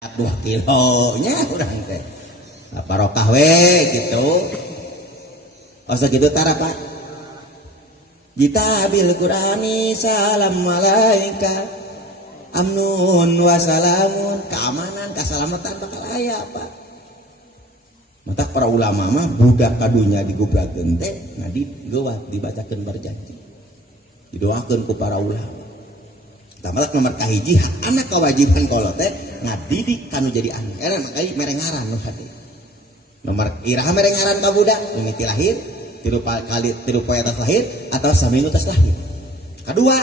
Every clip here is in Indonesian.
2 kilonya urang teh barokah we gitu. Asa gitu tara Pak. Jita bil Qur'ani salam malaika amnun wasalamun, keamanan keselamatan bakal aya Pak. Mata para ulama mah budak kadunya digubrakeun teh ngadi geuwat dibacakeun berjanji. Didoakeun ku para ulama. Tamalak nomor kahiji anak kewajiban kolot teh ngadidik kanu jadi anak. Era makanya merengaran nu hade. Nomor iraha merengaran ka budak mimiti lahir, tilu poe atas lahir atau saminggu atas lahir. Kedua,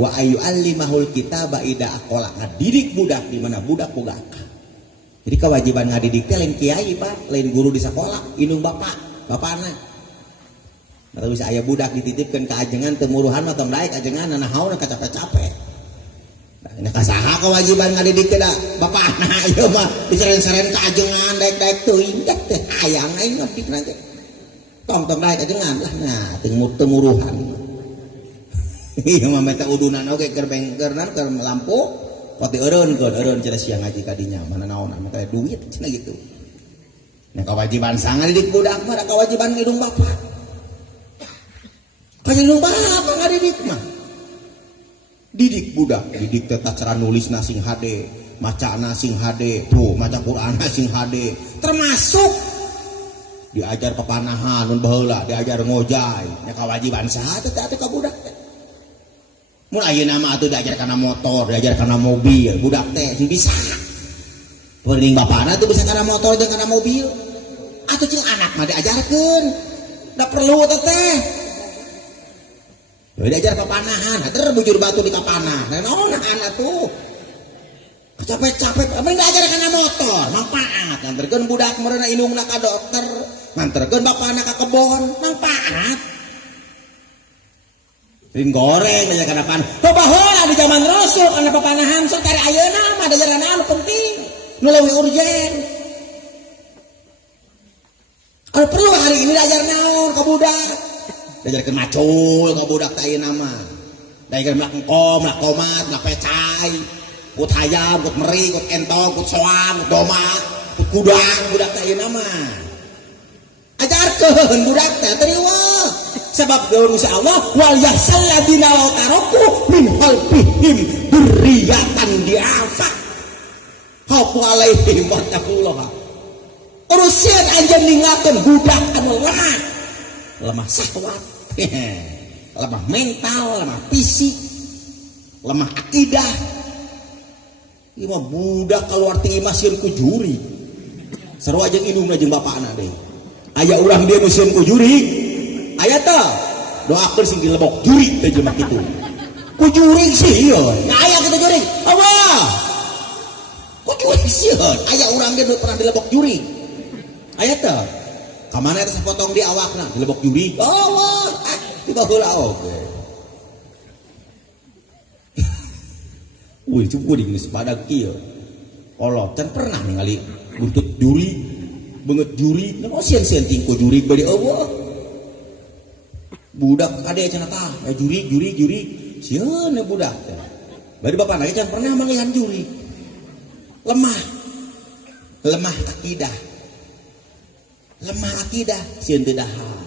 wa ayu allimahul kitaba ida aqala, ngadidik budak di mana budak boga akal. Jadi kewajiban ngadidik teh lain kiai Pak, lain guru di sekolah, indung bapana. Atau bisa aya budak dititipkeun ka ajengan teu muruhan mah tong daek ajengan nahauna capek-capek. Nah, kasaha kewajiban ngadidik teh da bapana ieu mah diseren-seren ka ajengan daek-daek teuing teh hayang aing ngadik nanti. Tong daek ajengan lah nah teu muruhan. Ieu mah meta udunan oge keur bengkeurnan keur lampu pati eureun cenah sia ngaji ka dinya mana naon anu teh duit cenah gitu. Nah kewajiban sang ngadidik budak mah da kewajiban ngidung bapak. Ngidung bapak ngadidik mah. Didik budak, didik tata cara nulis sing hade, maca sing hade, tuh maca Quran sing hade, termasuk diajar pepanahan mun baheula, diajar ngojay, nya kewajiban saha teh ka budak teh. Mun ayeuna mah atuh diajar kana motor, diajar kana mobil, budak teh sing bisa. Peuring bapana tuh bisa kana motor jeung kana mobil. Atuh cing anak mah diajarkeun. Da perlu teh. Diajar papanahan, hater bujur batu di kapanah. Nah, naonahan atuh. Capek-capek, apa diajar kana motor, manfaat. Nganterkeun budak meureuh indungna ka dokter, nganterkeun bapana ka kebon, manfaat. Ring goreng aja kana pan. Baheula di zaman Rasul kana papanahan sok cari ayeuna mah diajaran anu penting, nu leuwih urgen. Kalau perlu hari ini diajar naon ka budak. Diajarkeun macul ka budak teh ayeuna mah. Diajarkeun mlak engkom, mlak tomat, mlak pecai, kut hayam, kut meri, kut entong, kut soang, kut doma, kut kudang budak teh ayeuna mah. Ajarkeun budak teh teriwa. Sebab daun Gusti Allah wal yahsal ladina law taraku min halbihim dzurriatan di'afa. Hafu alaihim wattaqullah. Urusan anjeun ninggalkeun budak anu lemah syahwat, lemah mental, lemah fisik, lemah akidah. Ieu mah budak keluar ti imah sieun ku juri. Sarua jeung indungna jeung bapana deui. Aya urang dia nu sieun ku juri. Aya teh doakeun sing dilebok juri teh jelema kitu. Ku juri sieun. Nah aya kitu juri. Allah. Ku juri sieun. Aya urang dia nu pernah dilebok juri. Aya teh kamana eta sapotong di awakna dilebok juri. Allah, di baheula oge. Wih, cukup geus padag kieu. Kolot can pernah ningali buntut juri, beungeut juri, naon sieun-sieun tingku juri bari eueuh. Budak ade cenah tah, juri, sieun budak teh. Bari bapana ge can pernah manggihan juri. Lemah akidah. Lemah akidah sieun teu dahar.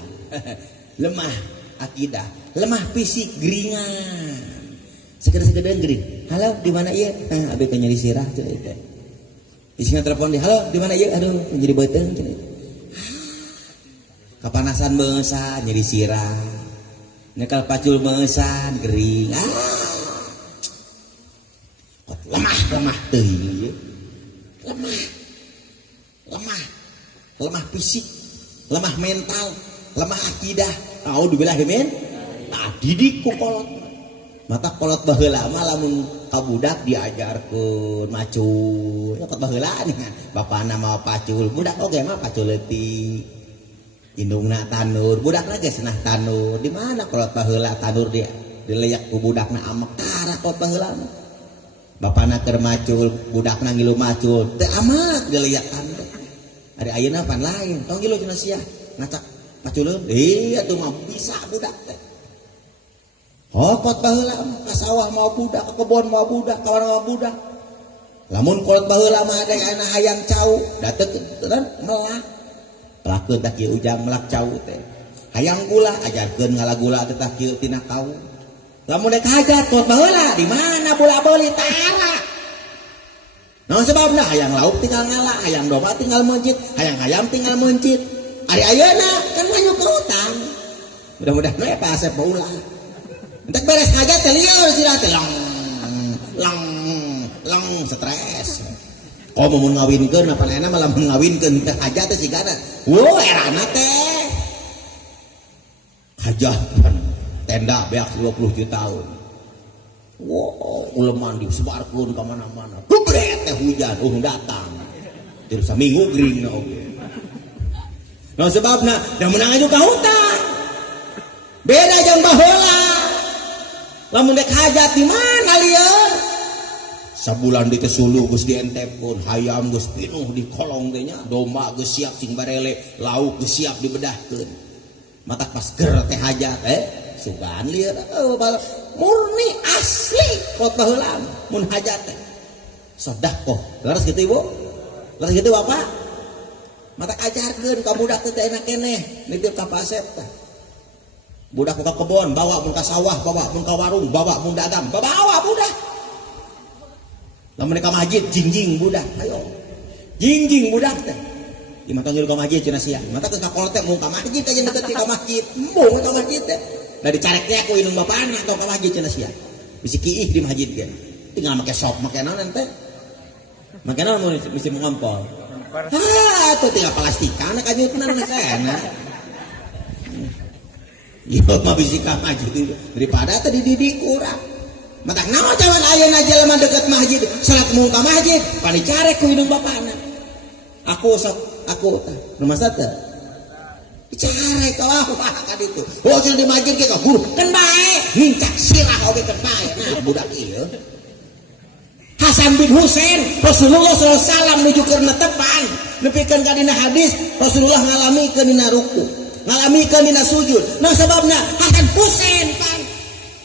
Lemah akidah, lemah fisik geringan. Sekedar gering. Halo, di mana ieu? Nah, abi teh nyeri sirah cenah teh. Isina telepon dia, "Halo, di mana ieu? Aduh, menjadi beuteung cenah." Kapanasan beungesan nyeri sirah. Nekal pacul beungesan gering. Lemah teuing. Lemah fisik, lemah mental, lemah akidah. A'udzubillahi min. Nah, didik ku kolot. Mata kolot baheula mah lamun ka budak diajarkeun macul. Kolot baheula nih bapana mah pacul, budak oge mah pacul leutik. Indungna tanur, budakna geus cenah tanur. Di mana kolot baheula tanur dia dileyak ku budakna amek tara kolot baheula mah. Bapana keur macul, budakna ngilu macul, teu amak dileyak tanur. Ada ayeuna pan lain, tong gilu cenah sia ngacak maculeun. Atuh mah bisa budak teh. Hokot baheula ka sawah mau budak, ka kebon mau budak, ka warung mau budak. lamun kolot baheula mah ada anak hayang cau dateu kan melak pelakeun tak kieu ujang melak cau teh hayang gula ajarkeun ngalagula teh tak kieu tina kau lamun dek hajat kolot baheula di mana bola boli tara naon sebabna hayang lauk tinggal ngalah hayang domba tinggal mencit hayang ayam tinggal mencit ari ayeuna kan maju ke hutan mudah-mudahan we Pak Asep baula entek beres hajat teh lieur sira teh lang stres kok mau ngawinkeun apa lainna malah ngawinkeun teh hajat teh sigana wo erana teh hajatan tenda beak 20 jutaan wow uleman disebarkeun ka mana-mana bubret teh hujan datang terus saminggu gering oge nah sebabna da menang aju ka hutan beda jeung baheula lamun dek hajat di mana lieur sabulan di kesulu geus dientepkeun hayam geus pinuh di kolong teh nya domba geus siap sing barele lauk geus siap dibedahkeun matak pas ger teh hajat sugan lieur murni asli kot baheula mun hajat teh sedekah laras kitu ibu laras kitu bapak matak ajarkeun ka budak teh enak keneh nitip ka Pak Asep teh budak buka kebon bawa mun ka sawah bawa mun ka warung bawa mun dagang bawa budak lamun ka masjid jingjing budak ayo jingjing budak teh di mata ngeureum ka masjid cenah sia mata geus ka kolot teh mun ka masjid teh jeung deket ka masjid embung ka masjid teh da dicarek teh ku indung bapana atau ka masjid cenah sia bisi kiih di masjid ge tinggal make sop make naon teh make naon mun mesti mengompol tuh tinggal plastikan kanyutna na sana ieu mah bisi ka masjid daripada teh dididik kurang matak nama jaman ayeuna jelema deket masjid salat mung ka masjid panicarek ku indung bapana aku teh rumah sate dicarek ka wah ka ditu bocil di masjid ge ka guru kan bae nincak sirah oge kan bae nah budak ieu Hasan bin Husain Rasulullah SAW nujukeun netepan nepikeun ka dina hadis Rasulullah ngalamikeun dina ruku ngalamikeun dina sujud nah sababna Hasan Husain pan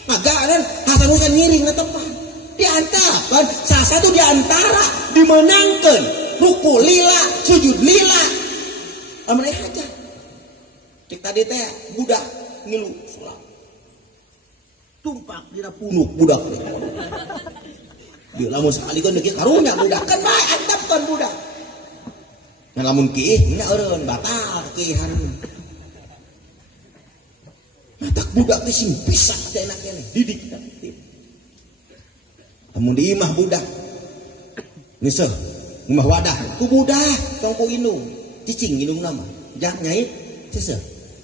magaran Hasan Husain ngiring netepan diantarkan salah satu diantara dimenangkan ruku lila sujud lila amunai hajat cek tadi teh budak ngilu salat tumpak dina punuk budak teh dia lamun sakalikeun ge karunya budak kan bae antapkeun budak nah lamun kiih nya eureun batal kiihan matak budak teh sing pisan teh enak keneh didik teh amun di imah budak niseuh imah wadah ku budak tong ku indung cicing indung nama jak nyai seseuh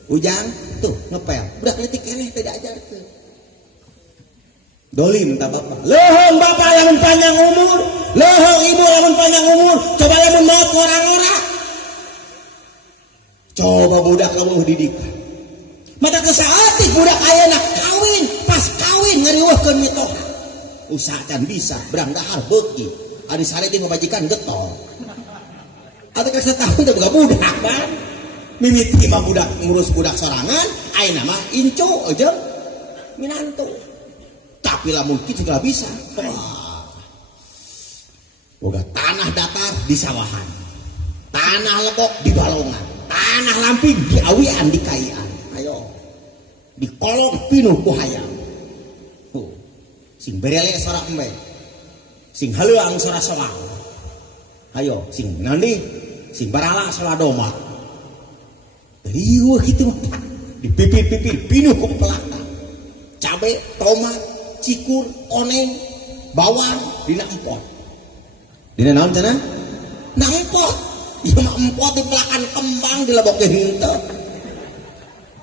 ujang tuh ngepel budak leutik keneh teh diajarkeun dolim tak bapak leuheung bapak lamun panjang umur leuheung ibu lamun panjang umur coba lamun maot orang-orang coba budak lamun didikan mata kesaatik budak ayeuna kawin pas kawin ngariweuhkeun mitoha usahakan bisa berang dahar beuki ari sare teh majikan getol atuh ka setahun teh boga budak kan mimiti mah budak ngurus budak sorangan ayeuna mah incu jeung minantu tapi lamun kitu segala bisa boga tanah datar di sawahan tanah legok di balongan tanah lamping di awian di kaian ayo di kolong pinuh ku hayam sing berele sora embe sing haleuang sora sawang ayo sing nandi sing barala sora domat riweuh kitu mah di pipit-pipit pinuh ku pelaka cabe tomat cikur, koneng, bawang, dina empot. Dina naon cenah? Na empot. Ieu mah empot di pelakan kembang dilebokeun henteu.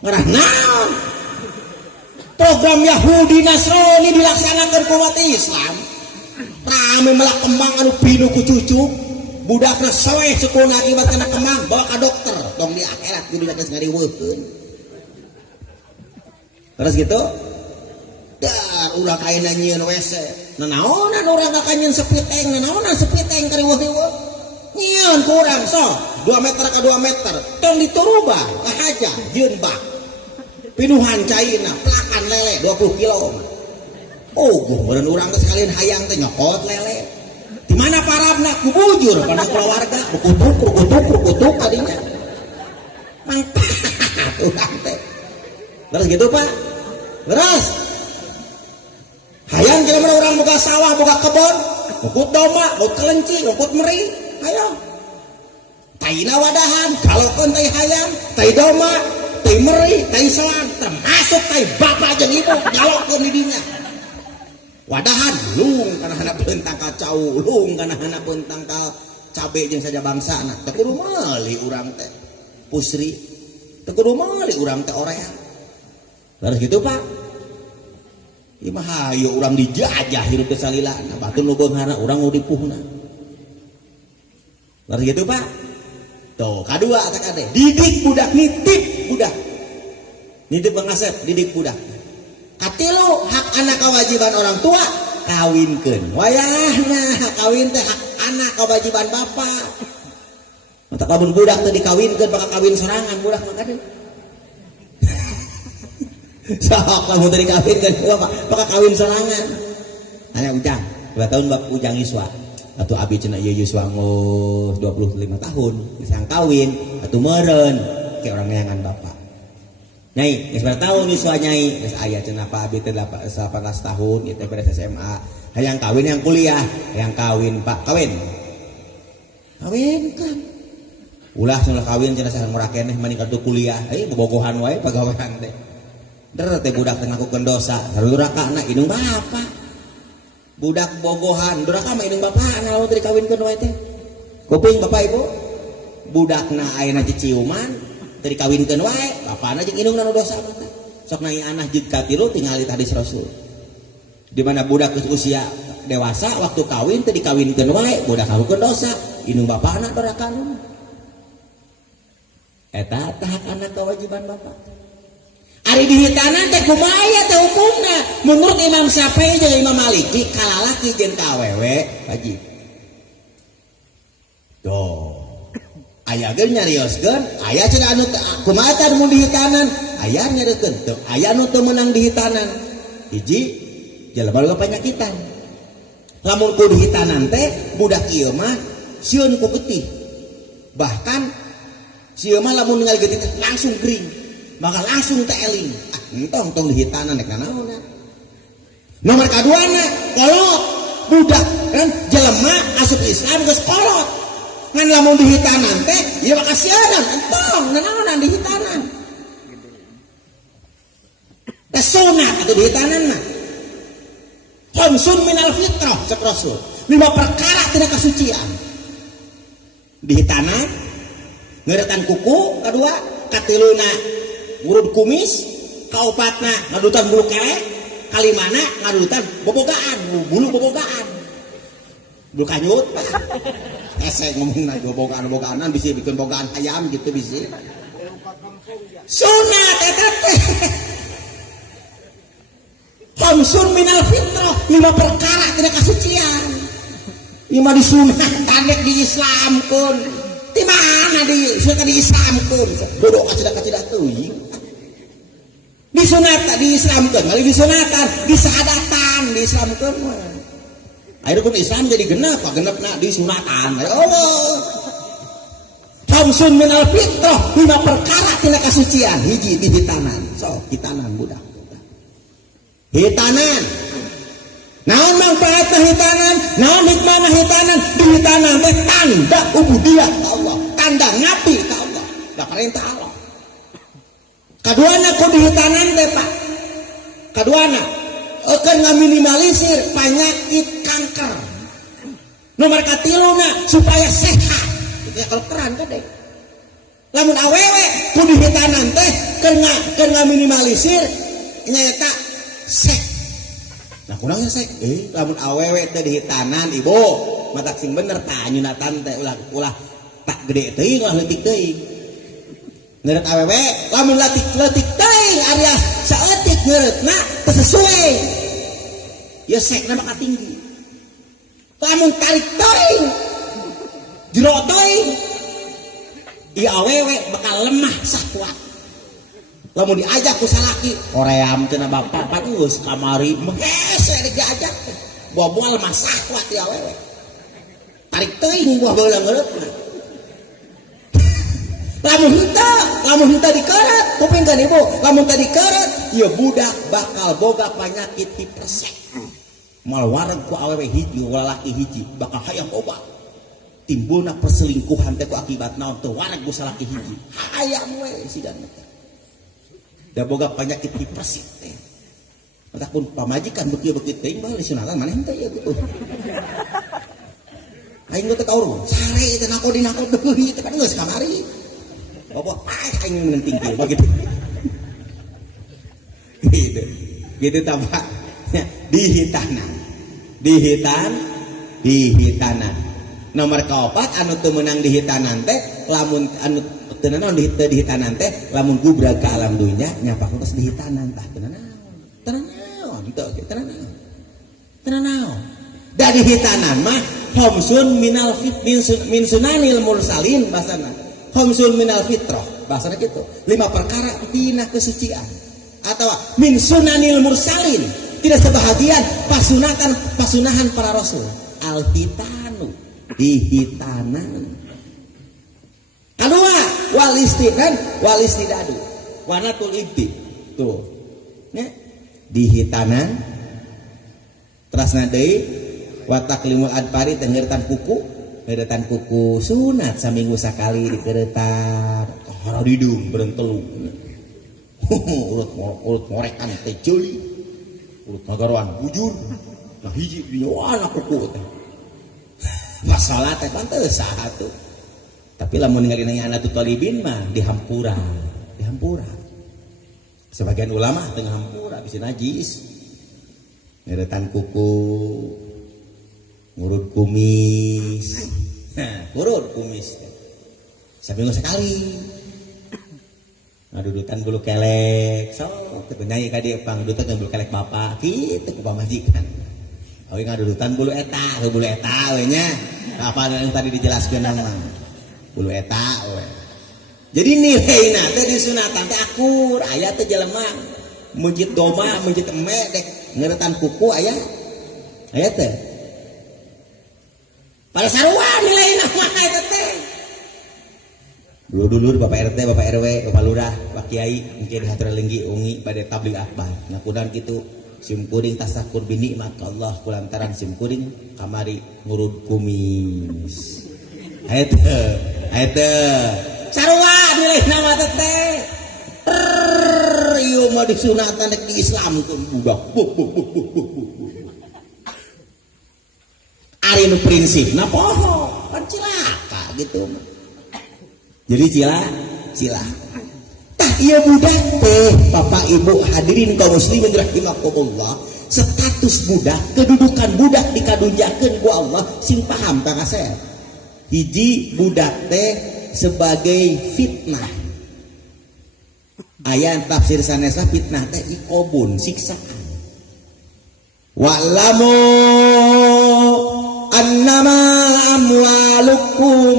Ngarah naon? Program Yahudi Nasrani dilaksanakeun ku umat Islam. Rame melak kembang anu pinuh ku cucu. Budakna soeh sukuna akibat kena kembang bawa ka dokter. Tong di akhirat kudu geus ngariweukeun. Terus gitu? Dar ulah kaina nyieun WC. Nanaonan urang ka nyieun sepiteng, nanaonan sepiteng kariweuh-riweuh. Nyieun ku urang sok 2 meter ka 2 meter. Tong dituruba ngahaja dieun bak. Pinuhan cairna pelakan lele 20 kilo. Oh, meureun urang teh sekalian hayang teh nyokot lele. Di mana parabna ku bujur pada keluarga kukutuk tadinya mantap urang teh terus gitu Pak terus hayang jelema urang boga sawah boga kebon ngukut domba ngukut kelenci ngukut meri ayo taina wadahan kalaupun tai hayang tai domba tai meri tai selang termasuk tai bapak jeung ibu nyalokeun di dinya wadahan lung kana handap pentang kacau lung kana handap pentang ka cabe jeung saja bangsana teu kudu meuli urang teh pusri teu kudu meuli urang teh oreang harus gitu Pak ieu mah hayu urang dijajah hirup teh salilana batur nu beunghana urang nu dipuhna harus gitu Pak tuh kadua atak ade didik budak nitip pengasep didik budak katilu hak anak kewajiban orang tua kawinkeun wayahna kawin teh hak anak kewajiban bapak mata lamun budak teh dikawinkeun bakal kawin sorangan budak mah kadeu sok lamun teh dikawinkeun bakal kawin sorangan aya ujang 2 tahun bab ujang Yuswa atuh abi cenah ieu Yuswa 25 tahun disang kawin atuh meureun ke orang neangan bapak Nyai, geus berapa tahun Yuswa Nyai? Geus aya cenah Pak Abi teh 18 tahun, ieu teh beres SMA. Hayang kawin yang kuliah, hayang kawin Pak, kawin. Kawin kan. Ulah cenah kawin cenah sareng murah keneh mani kartu kuliah. Bobogohan wae pagawean teh. Der teh budak teh ngakukeun dosa, durakana indung bapak. Budak bogohan, duraka mah indung bapana lamun teh dikawinkeun wae teh. Kuping Bapak Ibu. Budakna ayeuna ciciuman tadi kawinkeun wae bapana jeung indungna nu dosa mah sok nai anak jeung katilu tingali hadis Rasul di mana budak usia dewasa waktu kawin teh dikawinkeun wae budak kalukeun dosa indung bapana dorakan eta hak anak kewajiban bapak ari dihitanan teh kumaha teh hukumna menurut Imam Syafi'i jeung Imam Maliki kalalaki jeung ka awewe wajib tuh aya geus nyarioskeun aya cenah anu kumaha tah mun dihitanan aya nyarioskeun teu aya anu teu meunang dihitanan hiji jelema boga panyakitan lamun ku dihitanan teh budak ieu mah sieun ku getih bahkan sieun mah lamun ningali getih teh langsung gering bakal langsung teh eling entong dihitanan nek naon nomor kaduana kalau budak kan jelema asup Islam geus kolot ngan lamun dihitanan teh ieu bakal siaran entong naonan dihitanan teh sunat atuh dihitanan mah khamsun minal fitrah cek Rasul 5 perkara tina kasucian dihitanan ngeuretan kuku kadua katiluna ngurud kumis kaopatna ngadutan bulu kelek kalimana ngadutan bobogaan bulu bobogaan bulu kanyut saya ngomong bogaan bisa bikin bogaan ayam gitu bisa sunat eta teh khamsun minal fitrah 5 perkara tina kasucian ieu mah disunat tandek diislamkeun ti mana di suka diislamkeun bodoh kacida teuing disunat diislamkeun kali disunatan disadatan diislamkeun mah akhirnya pun Islam jadi genep genepna disunatan Allah khamsun minal fitrah 5 perkara tina kasucian hiji dihitanan sok hitanan budak hitanan naon mangpaatna hitanan naon hikmahna hitanan dihitanan teh tanda ubudiyah ka Allah tanda ngabdi ka Allah da perintah Allah kaduana ku dihitanan teh Pak kaduana akan ngaminimalisir penyakit kanker nomor katiluna supaya sehat itu kalau peran kan deh lamun awewe ku dihitanan teh keur ngaminimalisir nyata sek nah kurangnya sek lamun awewe teh dihitanan ibu matak sing bener tah nyunatan teh ulah tak gede teuing ulah leutik teuing ngeureut awewe lamun leutik teuing alias saeutik ngeureutna teu sesuai ya sekna bakal tinggi lamun tarik teuing jero teuing ieu awewe bakal lemah sakuat lamun diajak ku salaki hoream cenah bapak geus kamari hese diajak boboal mah sakuat ieu awewe tarik teuing buah beulang geureup. Lamun henteu dikaret kuping kan ibu, lamun tadi karet ieu budak bakal boga panyakit hipersek. Mal wareg ku awewe hiji lalaki hiji bakal hayang obat. Timbulna perselingkuhan teh ku akibat naon teu wareg ku salaki hiji. Hayang we sidana teh. Da boga panyakit hipersek teh. Maka pun pamajikan beuki-beuki teuing bae sunatan maneh henteu ieu gitu. Aing teh kaurung, sare teh nako deui teh kan geus kamari. Bapak aing menting kieu begitu. Gitu tapak dihitanan nomor kaopat anu teu meunang dihitanan teh lamun anu teu naon dihitanan teh lamun gubrag ka alam dunya nyapak geus dihitanan tah teu naon da dihitanan mah khamsun min sunanil mursalin basana khamsun minal fitrah bahasanya gitu 5 perkara tina kesucian atau min sunanil mursalin tidak sebahagian pasunahan para rasul al hitanu dihitanan kedua wal istidadu wanatul ibti tuh ya dihitanan terasna deui wa taklimul adpari tengertan kuku ngeretan kuku sunat saminggu sakali dikeretan haradidung berentelu ulut ngorekan teh ceuli ulut magaroan bujur nah hiji dinyoana kuku teh masalah teh pantes satu tapi lamun ningali anak talibin mah dihampura sebagian ulama tengah hampura bisa najis ngeretan kuku ngurut kumis seminggu sekali ngadudutan bulu kelek so kita nyanyi ka dieu pangdudutan bulu kelek bapak kitu ku pamajikan awi ngadudutan bulu eta we nya apa yang tadi dijelaskeun mah bulu eta we jadi nilaina teh di sunatan teh akur aya teh jelema mujid doma mujid eme dek ngeuretan kuku aya teh pada sarua nilainya mana itu teh dulu bapak RT bapak RW bapak lurah pak kiai mungkin haturan lenggi ungi pada tabligh akbar ngakudan gitu sim kuring tasakur bini maka Allah kulantaran sim kuring kamari ngurud kumis ayeuna sarua nilainya mah teh ieu mah disunatan di Islam kun budak ari nu prinsip nah poho kan cilaka gitu jadi cilaka tah ieu budak teh bapak ibu hadirin kaum muslimin rahimakumullah status budak kedudukan budak dikadunjakeun ku Allah sing paham Kang Asep hiji budak teh sebagai fitnah aya tafsir sanesna fitnah teh iqobun siksaan wa'lamu annama amwalukum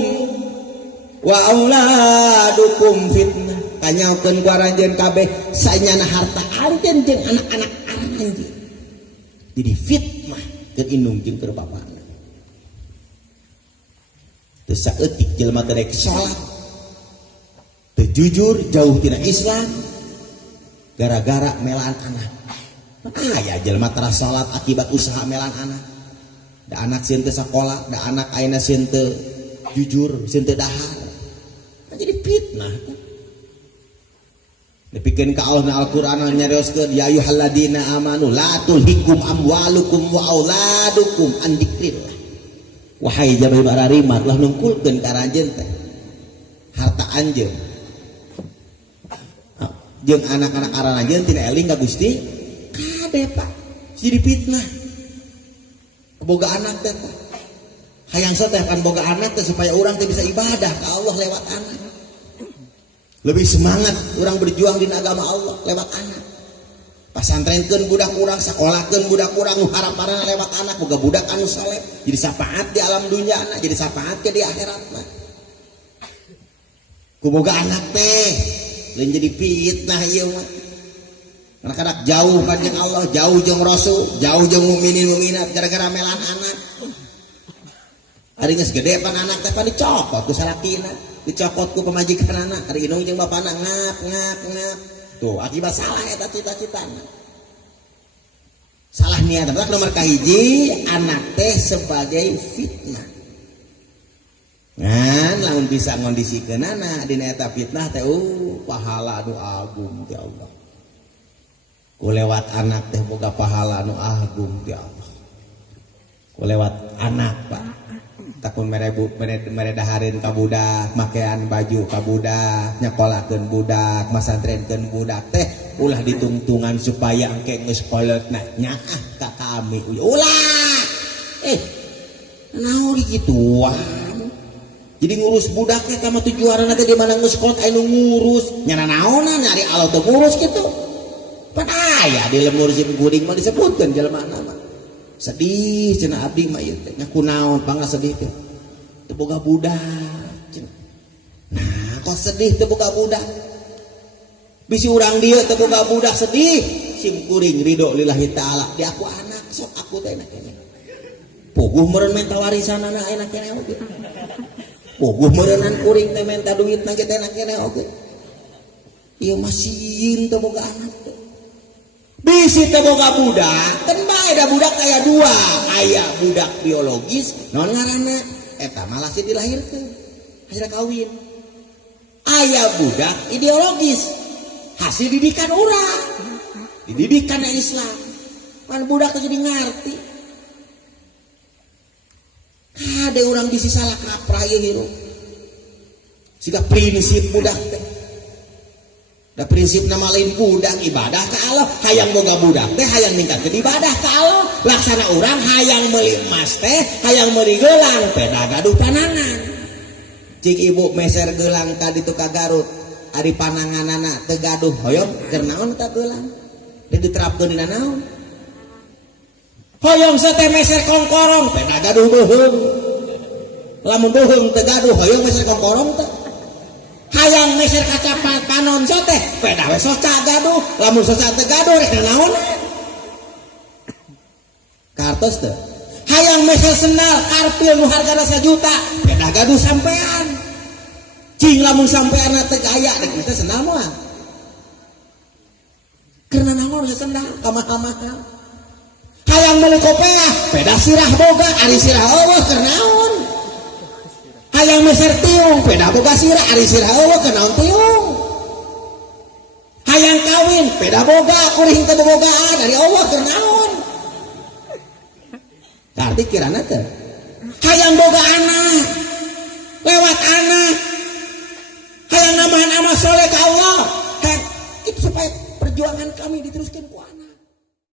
wa auladukum fitnah kanyaokeun ku aranjeun kabeh saenyana harta anjeun jeung anak-anak anjeun jadi fitnah keur indung jeung keur bapana teu saeutik jelema teh rek salat teu jujur jauh tina Islam gara-gara melaan anak aya jelema tara salat akibat usaha melaan anak da anak sieun teu sakola da anak ayeuna sieun teu jujur sieun teu dahar jadi fitnah dipikeun ka Allah na Al-Qur'an nyarioskeun ya ayyuhalladzina amanu la tulhikum amwalukum wa auladukum an dzikrillah wahai jamaah bararimat lah nungkulkeun ka aranjeun teh harta anjeun jeung anak-anak aranjeun tina eling ka Gusti kade Pak jadi fitnah boga anak teh hayang teh kan boga anak teh supaya orang teh bisa ibadah ke Allah lewat anak lebih semangat orang berjuang di agama Allah lewat anak pasantrenkeun budak urang sakolahkeun budak urang nu harap-harapna lewat anak boga budak anu saleh jadi syafaat di alam dunya anak jadi syafaat ke di akhirat mah ku boga anak teh lain jadi fitnah ieu mah anak-anak jauh kan jeung Allah jauh jeung Rasul jauh jeung mukminin mukminat gara-gara melan anak Ari geus gede pan anak teh pan dicokot ku salakina, dicokot ku pamajikan anak. Ari indung jeung bapana ngap. Tuh akibat salah eta cita-citana. Salah niat. Nomor kahiji anak teh sebagai fitnah. Ngan lamun bisa ngondisikeun anak dina eta fitnah teh pahala anu agung ti Allah. Ku lewat anak teh boga pahala anu agung ti Allah. Ku lewat anak Pak. Takun mere dahareun ka budak, makean baju ka budak, nyakolakeun budak, masantrenkeun budak teh ulah ditungtungan supaya engke geus poletna nyaah ka kami. Ulah. Naon gituan? Jadi ngurus budak teh kama tujuanna teh di mana geus kot anu ngurus. Nyana naonan nyari Allah teh ngurus kitu. Pan aya di lemur sim guring mah disebutkeun jelemaana mah. Sedih cenah abdi mah ieu teh ngaku naon pangga sedih teh teu boga budak cenah. Nah kok sedih teu boga budak bisi urang dieu teu boga budak sedih sim kuring ridho lillahi taala di aku anak sok aku teh enak keneh puguh meureun menta warisanana enak keneh oge puguh meureunan kuring teh menta duitna kita enak keneh oge ieu mah sieun teu boga anak teh bisi teu boga budak kan bae da budak aya dua aya budak biologis non ngaranna eta mah lasih dilahirkeun hasil kawin aya budak ideologis hasil didikan urang dididikan Islam kan budak teh jadi ngarti ada urang bisi salah kaprah ieu hirup siga prinsip budak teh da prinsip nama lain budak ibadah ka Allah hayang boga budak teh hayang ningkatkeun ibadah ka Allah laksana urang hayang meuli emas teh hayang meuli geulang peda gaduh panangan cik ibu meser geulang ka ditu ka Garut ari pananganana teu gaduh hoyong keur naon eta geulang diterapkeun dina naon hoyong teh meser kongkorong peda gaduh beuheung lamun beuheung teu gaduh hoyong meser kongkorong teh hayang meser kaca panon teh peda we soca gaduh lamun soca teu gaduh rek naon kartos teh hayang meser sendal karpil nu hargana 1 juta peda gaduh sampean cing lamun sampean teu gaya rek teh sendal moal karena naon sendal kamah-kamah hayang meuli kopiah peda sirah boga ari sirah eueuh keur naon hayang meser tiung peda boga sirah ari sirah eueuh keur naon tiung hayang kawin peda boga kuring teu bogaan ari Allah keur naon arti kirana teh hayang boga anak lewat anak hayang namahan amal soleh ka Allah itu supaya perjuangan kami diteruskan ku anak